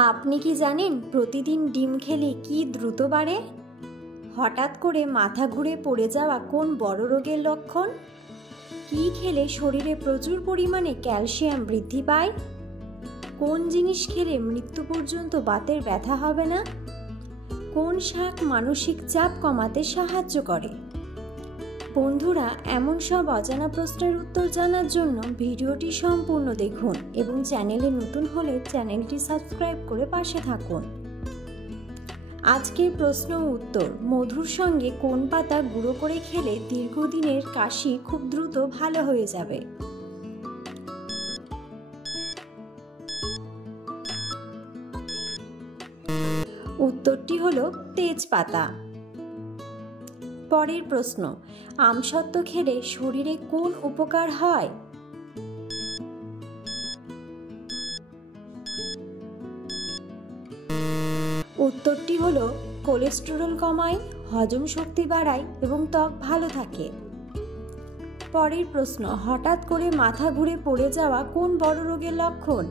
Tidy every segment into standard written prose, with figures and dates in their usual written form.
আপনি কি জানেন প্রতিদিন ডিম খেলে কি দ্রুত বাড়ে? হঠাৎ করে মাথা ঘুরে পড়ে যাওয়া কোন বড় রোগের লক্ষণ? কি খেলে শরীরে প্রচুর পরিমাণে ক্যালসিয়াম বৃদ্ধি পায়? কোন জিনিস খেলে মৃত্যু পর্যন্ত বাতের ব্যথা হবে না? কোন শাক মানসিক চাপ কমাতে সাহায্য করে? বন্ধুরা, এমন সব অজানা প্রশ্নের উত্তর জানার জন্য ভিডিওটি সম্পূর্ণ দেখুন এবং চ্যানেলে নতুন হলে চ্যানেলটি সাবস্ক্রাইব করে পাশে থাকুন। আজকের প্রশ্ন উত্তর: মধুর সঙ্গে কোন পাতা গুঁড়ো করে খেলে দীর্ঘদিনের কাশি খুব দ্রুত ভালো হয়ে যাবে? উত্তরটি হলো তেজপাতা। পরের প্রশ্ন: আমসত্ত্ব খেলে শরীরে কোন উপকার হয়? উত্তরটি হলো কোলেস্টেরল কমায়, হজম শক্তি বাড়ায় এবং ত্বক ভালো থাকে। পরের প্রশ্ন: হঠাৎ করে মাথা ঘুরে পড়ে যাওয়া কোন বড় রোগের লক্ষণ?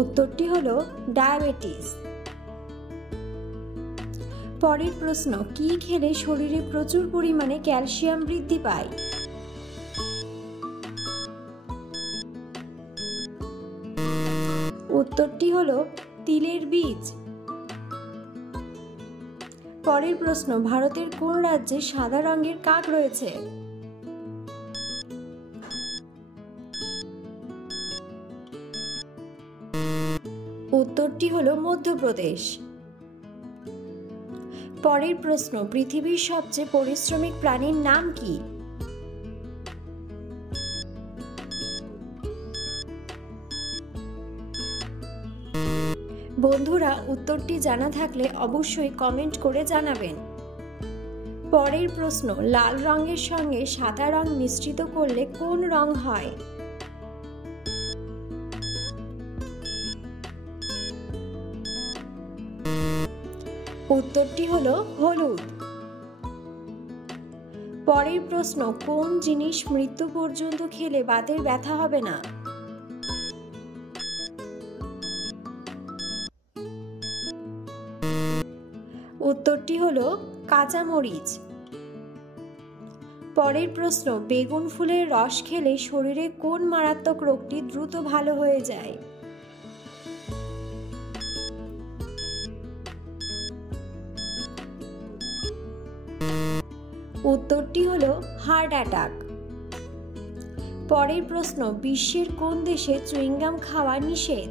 উত্তরটি হলো ডায়াবেটিস। পরের প্রশ্ন: কি খেলে শরীরে প্রচুর পরিমাণে ক্যালসিয়াম বৃদ্ধি পায়? উত্তরটি হলো তিলের বীজ। পরের প্রশ্ন: ভারতের কোন রাজ্যে সাদা রঙের কাক রয়েছে? উত্তরটি হলো মধ্যপ্রদেশ। পরের প্রশ্ন: পৃথিবীর সবচেয়ে পরিশ্রমী প্রাণীর নাম কি? বন্ধুরা, উত্তরটি জানা থাকলে অবশ্যই কমেন্ট করে জানাবেন। পরের প্রশ্ন: লাল রঙের সঙ্গে সাদা রং মিশ্রিত করলে কোন রং হয়? উত্তরটি হলো হলুদ। পরের প্রশ্ন: কোন জিনিস মৃত্যু পর্যন্ত খেলে বাতের ব্যথা হবে না? উত্তরটি হলো কাঁচামরিচ। পরের প্রশ্ন: বেগুন ফুলের রস খেলে শরীরে কোন মারাত্মক রোগটি দ্রুত ভালো হয়ে যায়? উত্তরটি হলো হার্ট অ্যাটাক। পরের প্রশ্ন: বিশ্বের কোন দেশে চুইংগাম খাওয়া নিষেধ?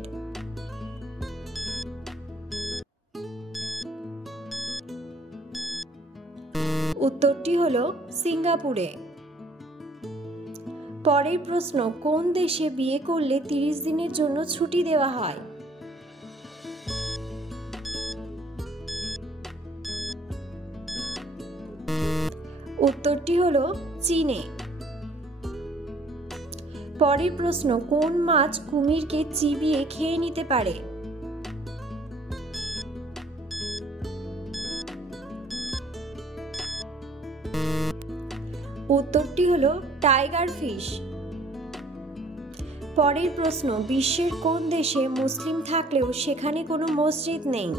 উত্তরটি হলো সিঙ্গাপুরে। পরের প্রশ্ন: কোন দেশে বিয়ে করলে 30 দিনের জন্য ছুটি দেওয়া হয়? উত্তরটি হলো চীনে। পরের প্রশ্ন: কোন মাছ কুমিরকে চিবিয়ে খেয়ে নিতে পারে? উত্তরটি হলো টাইগার ফিশ। পরের প্রশ্ন: বিশ্বের কোন দেশে মুসলিম থাকলেও সেখানে কোনো মসজিদ নেই?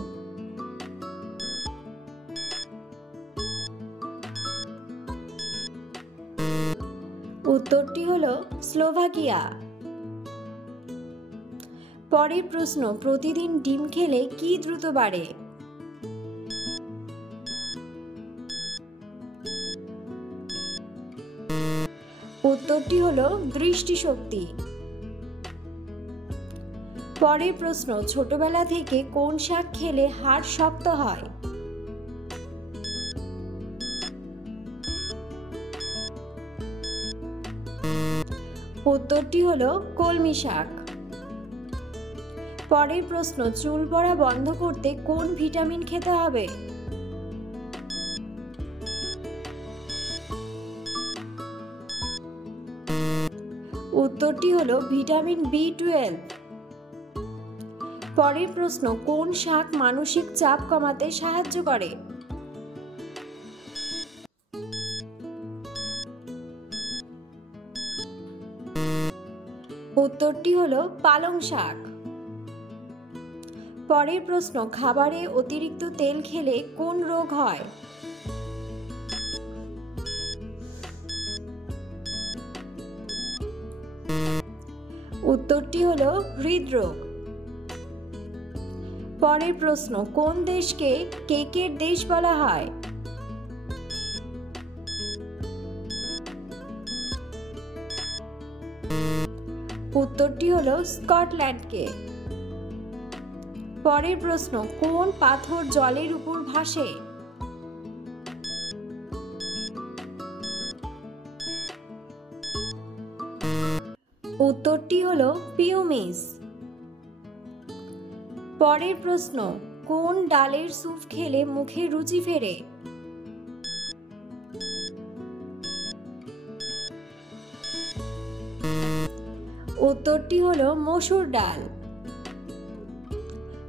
উত্তরটি হলো স্লোভাকিয়া। পরের প্রশ্ন: প্রতিদিন ডিম খেলে কি দ্রুত বাড়ে? উত্তরটি হলো দৃষ্টিশক্তি। পরের প্রশ্ন: ছোটবেলা থেকে কোন শাক খেলে হাড় শক্ত হয়? উত্তরটি হলো কলমি শাক। পরের প্রশ্ন: চুল পড়া বন্ধ করতে কোন ভিটামিন খেতে হবে? উত্তরটি হলো ভিটামিন B12। পরের প্রশ্ন: কোন শাক মানসিক চাপ কমাতে সাহায্য করে? উত্তরটি হলো পালং শাক। পরের প্রশ্ন, খাবারে অতিরিক্ত তেল খেলে কোন রোগ হয়? উত্তরটি হলো হৃদরোগ। পরের প্রশ্ন, কোন দেশকে কেকের দেশ বলা হয়? উত্তরটি হলো স্কটল্যান্ডকে। পরের প্রশ্ন, কোন পাথর জলের উপর ভাসে? উত্তরটি হলো পিউমিস। পরের প্রশ্ন, কোন ডালের স্যুপ খেলে মুখে রুচি ফেরে? উত্তরটি হলো মসুর ডাল।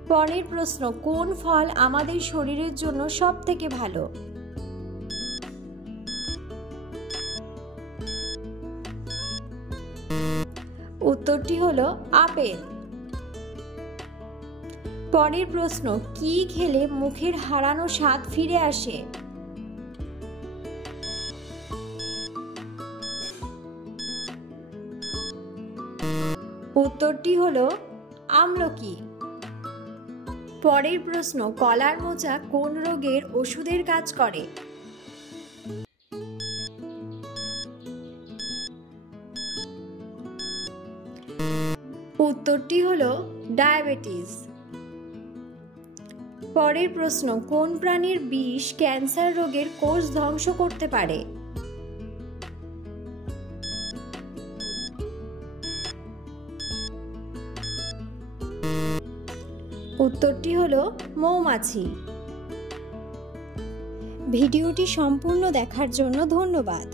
পরের প্রশ্ন, কোন ফল আমাদের শরীরের জন্য সবথেকে ভালো? উত্তরটি হলো আপেল। পরের প্রশ্ন, কি খেলে মুখের হারানো স্বাদ ফিরে আসে? উত্তরটি হলো আমলকি। পরের প্রশ্ন, কলার মোচা কোন রোগের ওষুধের কাজ করে? উত্তরটি হলো ডায়াবেটিস। পরের প্রশ্ন, কোন প্রাণীর বিষ ক্যান্সার রোগের কোষ ধ্বংস করতে পারে? উত্তরটি হলো মৌমাছি। ভিডিওটি সম্পূর্ণ দেখার জন্য ধন্যবাদ।